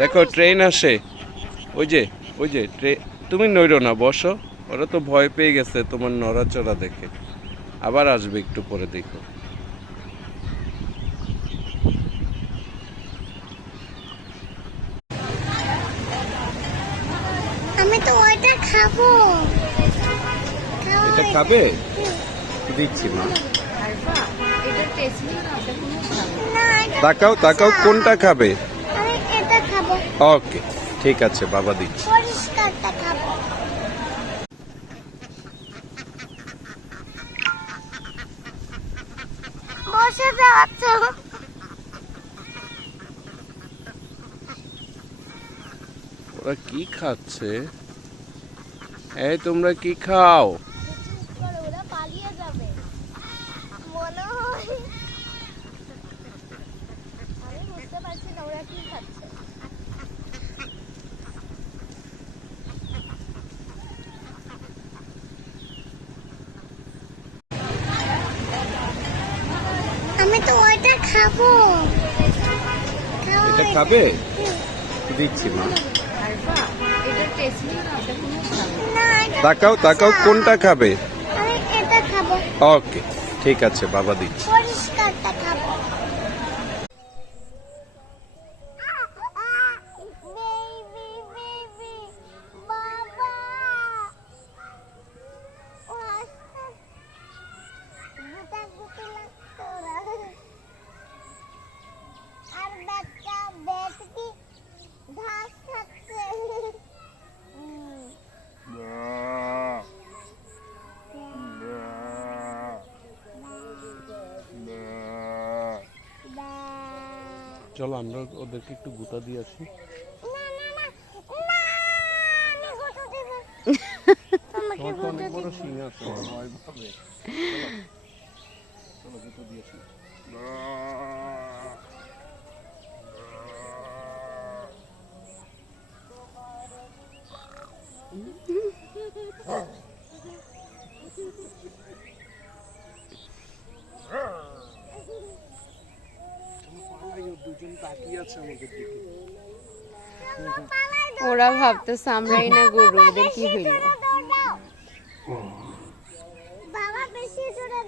দেখো ট্রেন আসে, ওই যে তুমি নড়ো না, বসো। ওরা তো ভয় পেয়ে গেছে তোমার নড়াচড়া দেখে, আবার আসবে একটু পরে, দেখো। আমি তো ওইটা খাবো। এটা খাবে? দিচ্ছি মা। তাকাও তাকাও, কোনটা খাবে? আমি এটা খাবো। ওকে, ঠিক আছে, বাবা দিচ্ছি। পরিষ্কারটা খাবো। বসে যাচ্ছ। ওরা কি খাচ্ছে? এই তোমরা কি খাও? ওরা পালিয়ে যাবে মনে হয়। আমি বুঝতে পারছি না ওরা কি খাচ্ছে। আমি তো ওইটা খাবো। এটা খাবে? দিচ্ছি মা। তাকাও তাকাও, কোনটা খাবে? আমি এটা খাবো। ওকে, ঠিক আছে, বাবা দিচ্ছি। পরিষ্কারটা খাবো। আর বাচ্চা বেটকি ঘাস খাচ্ছে। চলো আমরা ওদেরকে একটু গুতা দিয়ে আসি। অনেক বড় সিং আছে, ভয় পাবে। চলো গুতা দিয়ে আসি। দুজন তাকিয়ে আছে আমাদের দিকে। ওরা ভাবতেছে আমরাই না গরু, এদের কি হইল?